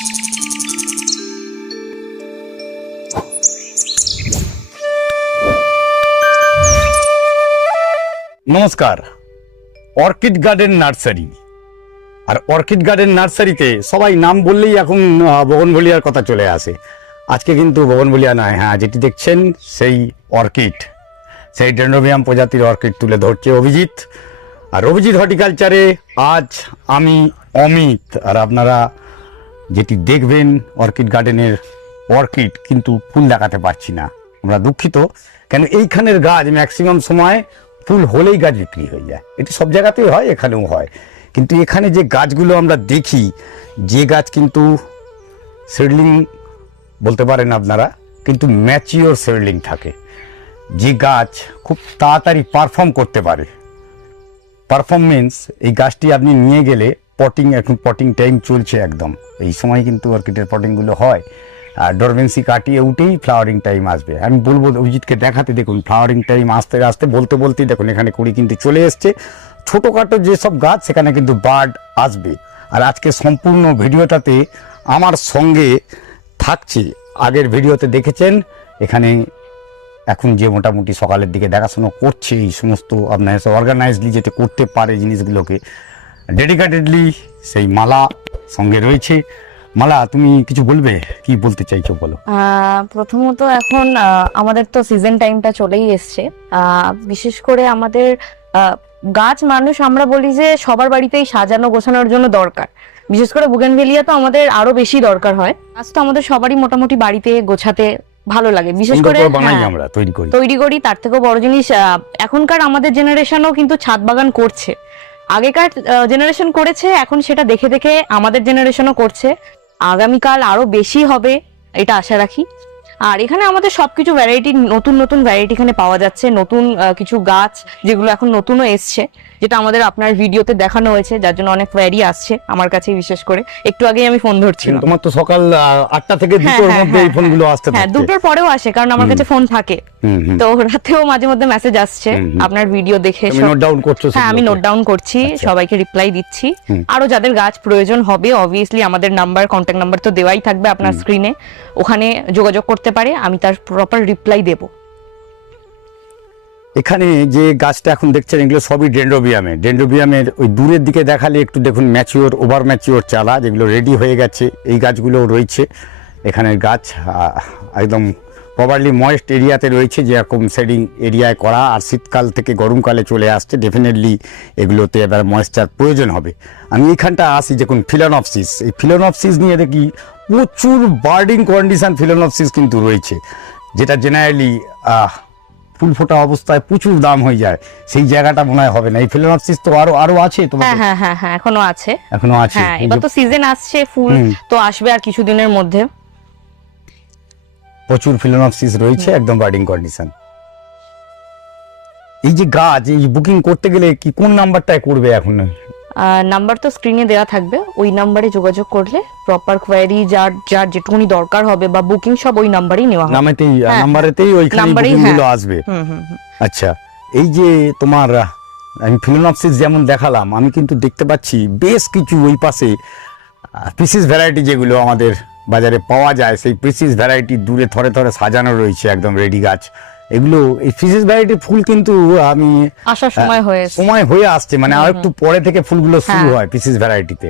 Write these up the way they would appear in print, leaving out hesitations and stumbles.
নমস্কার, orchid garden nursery. আর orchid garden নার্সারিতে সবাই নাম বললেই এখন বগনভেলিয়ার কথা চলে আসে। আজকে কিন্তু বগনভেলিয়া নয়, হ্যাঁ যেটি দেখছেন সেই অর্কিড, সেই ডেন্ড্রোবিয়াম প্রজাতির অর্কিড তুলে ধরছে অভিজিৎ। আর অভিজিৎ হর্টিকালচারে আজ আমি অমিত, আর আপনারা যেটি দেখবেন অর্কিড গার্ডেনের অর্কিড, কিন্তু ফুল দেখাতে পারছি না, আমরা দুঃখিত। কেন এইখানের গাছ ম্যাক্সিমাম সময় ফুল হলেই গাছ বিক্রি হয়ে যায়, এটি সব জায়গাতেই হয়, এখানেও হয়। কিন্তু এখানে যে গাছগুলো আমরা দেখি, যে গাছ কিন্তু সিডলিং বলতে পারেন আপনারা, কিন্তু ম্যাচিওর সিডলিং থাকে, যে গাছ খুব তাড়াতাড়ি পারফর্ম করতে পারে। পারফরমেন্স এই গাছটি আপনি নিয়ে গেলে পটিং, এখন পটিং টাইম চলছে একদম, এই সময় কিন্তু অর্কিডের পটিংগুলো হয়। আর ডরমেন্সি কাটিয়ে উঠেই ফ্লাওয়ারিং টাইম আসবে। আমি বলবো অভিজিৎকে দেখাতে, দেখুন ফ্লাওয়ারিং টাইম আস্তে আস্তে বলতে বলতেই দেখুন এখানে কুড়ি কিন্তু চলে এসছে। ছোটোখাটো যেসব গাছ সেখানে কিন্তু বার্ড আসবে। আর আজকে সম্পূর্ণ ভিডিওটাতে আমার সঙ্গে থাকছে, আগের ভিডিওতে দেখেছেন এখানে এখন যে মোটামুটি সকালের দিকে দেখাশোনা করছে এই সমস্ত আপনার অর্গানাইজলি যেটা করতে পারে জিনিসগুলোকে ডেডিকেটেডলি, সেই মালা সঙ্গে রয়েছে। মালা, তুমি কিছু বলবে, কি বলতে চাইছো বলো? প্রথমত এখন আমাদের তো সিজন টাইমটা চলেই এসছে। বিশেষ করে আমাদের গাছ মানুষ আমরা বলি যে সবার বাড়িতেই সাজানো গোছানোর জন্য দরকার, বিশেষ করে বুগেনভেলিয়া তো আমাদের আরো বেশি দরকার হয়। গাছ তো আমাদের সবারই মোটামুটি বাড়িতে গোছাতে ভালো লাগে, বিশেষ করে আমরা তৈরি করি। তার থেকেও বড় জিনিস, এখনকার আমাদের জেনারেশনও কিন্তু ছাদ বাগান করছে। আগেকার জেনারেশন করেছে, এখন সেটা দেখে দেখে আমাদের জেনারেশনও করছে। আগামীকাল আরো বেশি হবে এটা আশা রাখি। আর এখানে আমাদের সবকিছু ভ্যারাইটি, নতুন নতুন ভ্যারাইটি এখানে পাওয়া যাচ্ছে, নতুন কিছু গাছ যেগুলো এখন নতুনও এসছে, যেটা আমাদের আপনার ভিডিওতে দেখানো হয়েছে, যার জন্য অনেক কোয়েরি আসছে আমার কাছে। বিশেষ করে একটু আগেই আমি ফোন ধরছিলাম, তোমার তো সকাল 8টা থেকে 2টোর মধ্যে এই ফোনগুলো আসতে থাকে। হ্যাঁ, 2টোর পরেও আসে, কারণ আমার কাছে ফোন থাকে। তো রাতেও মাঝে মধ্যে মেসেজ আসছে আপনার ভিডিও দেখে। নোট ডাউন করছো? হ্যাঁ, আমি নোট ডাউন করছি, সবাইকে রিপ্লাই দিচ্ছি। আরো যাদের গাছ প্রয়োজন হবে, অবভিয়াসলি আমাদের নাম্বার, কন্ট্যাক্ট নাম্বার তো দেওয়াই থাকবে আপনার স্ক্রিনে, ওখানে যোগাযোগ করতে পারে, আমি তার প্রপার রিপ্লাই দেব। এখানে যে গাছটা এখন দেখছেন এগুলো সবই ডেন্ড্রোবিয়ামের ওই দূরের দিকে দেখালে একটু দেখুন ম্যাচিওর, ওভার ম্যাচিওর চালা যেগুলো রেডি হয়ে গেছে, এই গাছগুলোও রয়েছে। এখানের গাছ একদম প্রপারলি ময়েস্ট এরিয়াতে রয়েছে, যেরকম শেডিং এরিয়ায় করা, আর শীতকাল থেকে গরমকালে চলে আসছে, ডেফিনেটলি এগুলোতে এবার ময়েশ্চার প্রয়োজন হবে। আমি এইখানটা আসি, দেখুন ফিলানপসিস, এই ফিলানপসিস নিয়ে দেখি প্রচুর বার্ডিং কন্ডিশন ফিলানপসিস কিন্তু রয়েছে, যেটা জেনারেলি ফুল ফোটা অবস্থায় প্রচুর দাম হয়ে যায়, সেই জায়গাটা মনে হয় হবে না। এই ফিলানপসিস তো আরো আছে তোমার? হ্যাঁ, এখনো আছে। হ্যাঁ, এবার তো সিজন আসছে, ফুল তো আসবে আর কিছুদিনের মধ্যে। প্রচুর ফিলানপসিস রয়েছে, একদম বার্ডিং কন্ডিশন। এই যে গাছ, এই বুকিং করতে গেলে কি কোন নাম্বারটায় করবে? এখন নাম্বার তো স্ক্রিনে দেওয়া থাকবে, ওই নাম্বারে যোগাযোগ করলে প্রপার কোয়েরি যার যার যেটুকুনি দরকার হবে বা বুকিং সব ওই নাম্বারেই নেওয়া হবে। নাম্বারেতেই ওইখানে বুকিংগুলো আসবে। আচ্ছা, এই যে তোমার আমি ফিলানপসিস যেমন দেখালাম, আমি কিন্তু দেখতে পাচ্ছি বেশ কিছু ওই পাশে পিসিস ভ্যারাইটি যেগুলো আমাদের বাজারে পাওয়া যায়, সেই পিসিস ভ্যারাইটি দূরে থরে থরে সাজানো রয়েছে, একদম রেডি গাছ। এগুলো এই পিসিস ভ্যারাইটির ফুল কিন্তু আমি আসার সময় হয়ে আসছে, মানে আর একটু পরে থেকে ফুলগুলো শুরু হয় পিসিস ভ্যারাইটিতে।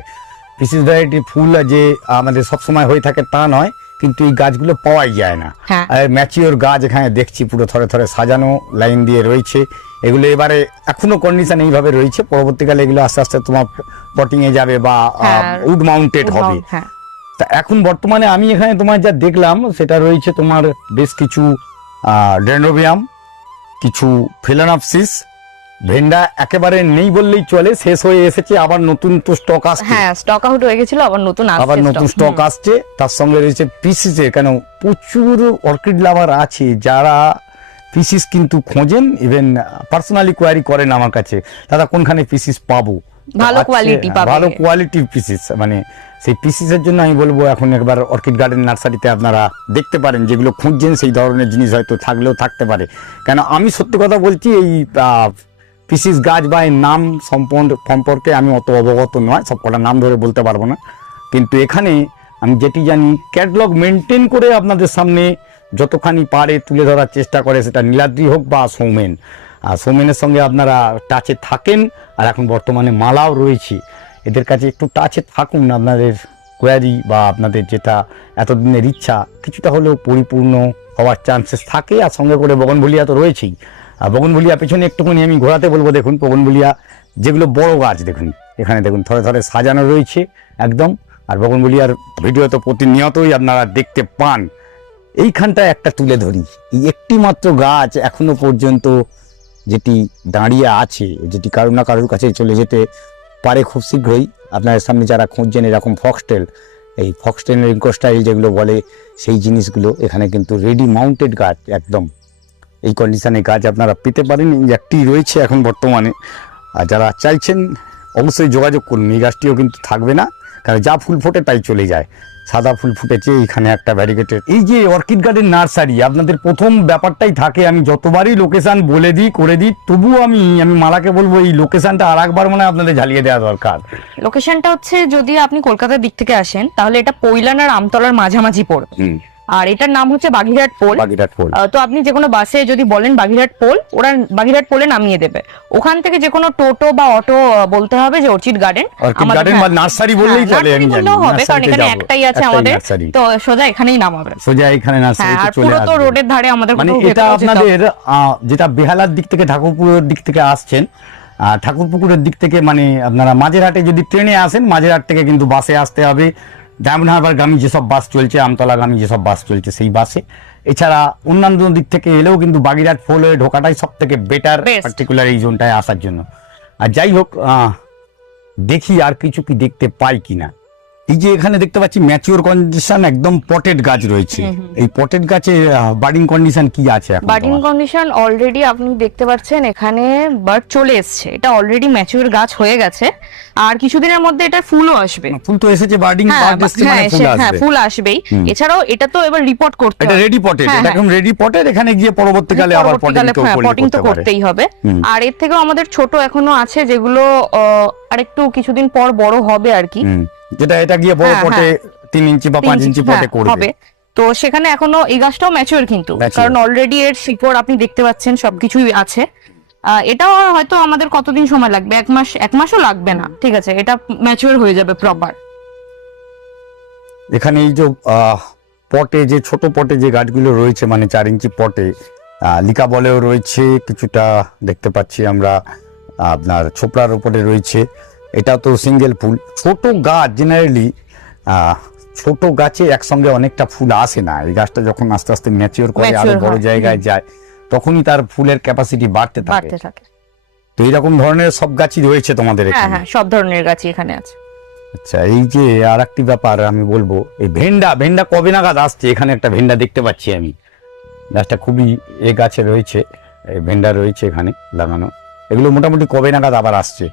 পিসিস ভ্যারাইটির ফুল যে আমাদের সব সময় হয়ে থাকে তা নয়, কিন্তু এই গাছগুলো পাওয়াই যায় না। আর ম্যাচিওর গাছ এখানে দেখছি পুরো থরে থরে সাজানো, লাইন দিয়ে রয়েছে। এগুলো এবারে এখনো কন্ডিশন এইভাবে রয়েছে, পরবর্তীকালে এগুলো আস্তে আস্তে তোমার পটিং এ যাবে বা উড মাউন্টেড হবে। তা এখন বর্তমানে আমি এখানে তোমার যা দেখলাম সেটা রয়েছে তোমার বেশ কিছু ডেন্ড্রোবিয়াম, কিছু ফিলানপসিস, ভেন্ডা একেবারে নেই বললেই চলে, শেষ হয়ে এসেছে, আবার নতুন তো স্টক আসছে। হ্যাঁ, স্টক আউট হয়ে গেছিল, আবার নতুন স্টক আসছে। তার সঙ্গে রয়েছে পিসিসে, কেন প্রচুর অর্কিড লাভার আছে যারা পিসিস কিন্তু খোঁজেন, ইভেন পার্সোনালি কোয়ারি করেন আমার কাছে, দাদা কোনখানে পিসিস পাবো, ভালো কোয়ালিটির পিসিস। মানে সেই পিসিসের জন্য আমি বলবো এখন একবার অর্কিড গার্ডেন নার্সারিতে আপনারা দেখতে পারেন, যেগুলো খুঁজছেন সেই ধরনের জিনিস হয়তো থাকলেও থাকতে পারে। কেন আমি সত্যি কথা বলছি, এই পিসিস গাছ বা এর নাম সম্পর্কে আমি অত অবগত নয়, সব কটা নাম ধরে বলতে পারবো না, কিন্তু এখানে আমি যেটি জানি ক্যাটালগ মেনটেন করে আপনাদের সামনে যতখানি পারে তুলে ধরার চেষ্টা করে, সেটা নীলাদ্রি হোক বা সৌমেন। আর সৌমেনের সঙ্গে আপনারা টাচে থাকেন, আর এখন বর্তমানে মালাও রয়েছে। এদের কাছে একটু টাচে থাকুন, আপনাদের কোয়ারি বা আপনাদের যেটা এতদিনের ইচ্ছা কিছুটা হলেও পরিপূর্ণ হওয়ার চান্সেস থাকে। আর সঙ্গে করে বগনভেলিয়া তো রয়েছেই। আর বগনভেলিয়া পেছনে একটুখানি আমি ঘোরাতে বলবো, দেখুন বগনভেলিয়া যেগুলো বড় গাছ, দেখুন এখানে দেখুন থরে থরে সাজানো রয়েছে একদম। আর বগনভেলিয়ার ভিডিও তো প্রতিনিয়তই আপনারা দেখতে পান। এইখানটা একটা তুলে ধরি, এই একটি মাত্র গাছ এখনো পর্যন্ত যেটি দাঁড়িয়ে আছে, যেটি কারো না কারোর কাছে চলে যেতে পারে খুব শীঘ্রই। আপনাদের সামনে যারা খুঁজছেন এরকম ফক্সটেল, এই ফক্সটেল রিঙ্কোস্টাইল যেগুলো বলে, সেই জিনিসগুলো এখানে কিন্তু রেডি মাউন্টেড গাছ একদম এই কন্ডিশনে গাছ আপনারা পেতে পারেন। এই একটি রয়েছে এখন বর্তমানে। আর যারা চাইছেন অবশ্যই যোগাযোগ করুন। এই গাছটিও কিন্তু থাকবে না, কারণ যা ফুল ফোটে তাই চলে যায়। সাদা ফুল ফুটেছে, এইখানে একটা ব্যারিকেটেড। এই যে অর্কিড গার্ডেন নার্সারি, আপনাদের প্রথম ব্যাপারটাই থাকে, আমি যতবারই লোকেশন বলে দিই করে দিই, তবুও আমি মালাকে বলবো এই লোকেশনটা আর একবার মানে আপনাদের ঝালিয়ে দেওয়া দরকার। লোকেশনটা হচ্ছে, যদি আপনি কলকাতার দিক থেকে আসেন তাহলে এটা পৈলান আর আমতলার মাঝামাঝি পড়বে। আর এটার নাম হচ্ছে বাগিরহাট পোল। বাগিরহাট পোল। তো আপনি যে কোনো বাসে যদি বলেন বাগিরহাট পোল, ওরা বাগিরহাট পোলে নামিয়ে দেবে। ওখান থেকে যে কোনো টোটো বা অটো বলতে হবে যে অর্চিড গার্ডেন। অর্কিড গার্ডেন বা নার্সারি বললেই চলে, আমি জানি হবে, কারণ এখানে একটাই আছে আমাদের। তো সোজা এখানেই নামাবে, সোজা এখানে নার্সারি আর চলে পুরো তো আসবে। রোডের ধারে আমাদের। মানে এটা আপনাদের যেটা বেহালার দিক থেকে ঠাকুরপুরের দিক থেকে আসছেন, ঠাকুরপুকুরের দিক থেকে মানে আপনারা মাঝেরহাটে যদি ট্রেনে আসেন, মাঝেরহাট থেকে কিন্তু বাসে আসতে হবে। ডায়মন্ড হারবার গামী যেসব বাস চলছে, আমতলা গামী যেসব বাস চলছে সেই বাসে। এছাড়া অন্যান্য দিক থেকে এলেও কিন্তু বাগিরহাট পোল হয়ে ঢোকাটাই সব থেকে বেটার, পার্টিকুলার এই জোনটায় আসার জন্য। আর যাই হোক, দেখি আর কিছু কি দেখতে পাই কিনা। এই যে এখানে দেখতে পাচ্ছি ম্যাচিওর কন্ডিশন, একদম পটেড গাছ রয়েছে। এই পটেড গাছে বার্ডিং কন্ডিশন কি আছে এখন? বার্ডিং কন্ডিশন অলরেডি আপনি দেখতে পাচ্ছেন, এখানে বার্ড চলে এসছে। এটা অলরেডি ম্যাচিওর গাছ হয়ে গেছে, আর কিছুদিনের মধ্যে এটা ফুলও আসবে। ফুল তো এসেছে, বার্ডিং পার্ট এসেছে, মানে ফুল আসবে। হ্যাঁ, ফুল আসবেই। এছাড়াও এটা তো এবার রিপোর্ট করতে হবে। এটা রেডি পটেড, এটা একদম রেডি পটেড। এখানে গিয়ে পরবর্তীকালে আবার পটিং তো করতেই হবে। আর এর থেকেও আমাদের ছোট এখনো আছে, যেগুলো আরেকটু কিছুদিন পর বড় হবে আর কি। যেটা এটা গিয়ে বড় পটে 3 ইঞ্চি বা 5 ইঞ্চি পটে করবে। তো সেখানে এখনো এই গাছটাও ম্যাচিওর কিন্তু, কারণ অলরেডি এর শিকড় আপনি দেখতে পাচ্ছেন, সবকিছুই আছে। এটাও হয়তো আমাদের কতদিন সময় লাগবে, এক মাসও লাগবে না, ঠিক আছে, এটা ম্যাচিওর হয়ে যাবে প্রপার। এখানে এই যে পটে, যে ছোট পটে যে গাছগুলো রয়েছে, মানে 4 ইঞ্চি পটে, লিকা বলেও রয়েছে কিছুটা দেখতে পাচ্ছি আমরা, আপনার ছোপড়ার উপরে রয়েছে। এটা তো সিঙ্গেল ফুল, ছোট গাছ জেনারেলি ছোট গাছে একসঙ্গে অনেকটা ফুল আসে না। এই গাছটা যখন আস্তে আস্তে ম্যাচিওর করে আরো বড় জায়গায় যায়, তখনই তার ফুলের ক্যাপাসিটি বাড়তে থাকে। তো এইরকম ধরনের সব গাছই রয়েছে তোমাদের এখানে? হ্যাঁ, সব ধরনের গাছই এখানে আছে। আচ্ছা, এই যে আর একটি ব্যাপার আমি বলবো, এই ভেন্ডা কবে নাগাদ আসছে? এখানে একটা ভেন্ডা দেখতে পাচ্ছি আমি, গাছটা খুবই গাছে রয়েছে, এই ভেন্ডা রয়েছে এখানে লাগানো। এগুলো মোটামুটি কবে নাগাদ আবার আসছে?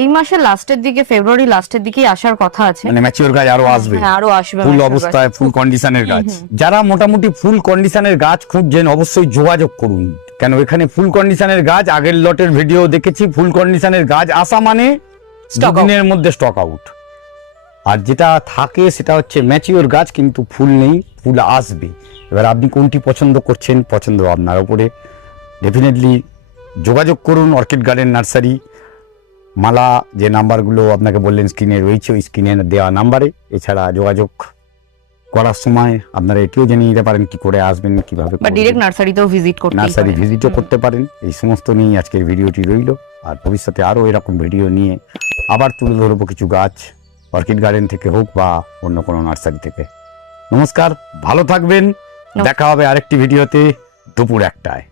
এই মাসের লাস্টের দিকে, ফেব্রুয়ারি লাস্টের দিকে আসার কথা আছে। মানে ম্যাচিওর গাছ আরো আসবে? হ্যাঁ, আরো আসবে ফুল অবস্থায়, ফুল কন্ডিশনের গাছ। যারা মোটামুটি ফুল কন্ডিশনের গাছ খুঁজছেন অবশ্যই যোগাযোগ করুন, কেন এখানে ফুল কন্ডিশনের গাছ, আগের লটের ভিডিও দেখেছি, ফুল কন্ডিশনের গাছ আসা মানে দিনের মধ্যে স্টক আউট। আর যেটা থাকে সেটা হচ্ছে ম্যাচিওর গাছ, কিন্তু ফুল নেই, ফুল আসবে। এবার আপনি কোনটি পছন্দ করছেন, পছন্দ আপনার উপরে। ডেফিনেটলি যোগাযোগ করুন অর্কিড গার্ডেন নার্সারি। মালা যে নাম্বারগুলো আপনাকে বললেন স্ক্রিনে রয়েছে, ওই স্ক্রিনে দেওয়া নাম্বারে। এছাড়া যোগাযোগ করার সময় আপনারা এটিও জেনে নিতে পারেন কি করে আসবেন, কিভাবে, বা ডাইরেক্ট নার্সারিতেও ভিজিট করতে পারেন। নার্সারি ভিজিটও করতে পারেন। এই সমস্ত নিয়ে আজকের ভিডিওটি রইল। আর ভবিষ্যতে আরও এরকম ভিডিও নিয়ে আবার তুলে ধরবো কিছু গাছ, অর্কিড গার্ডেন থেকে হোক বা অন্য কোনো নার্সারি থেকে। নমস্কার, ভালো থাকবেন, দেখা হবে আরেকটি ভিডিওতে দুপুর 1টায়।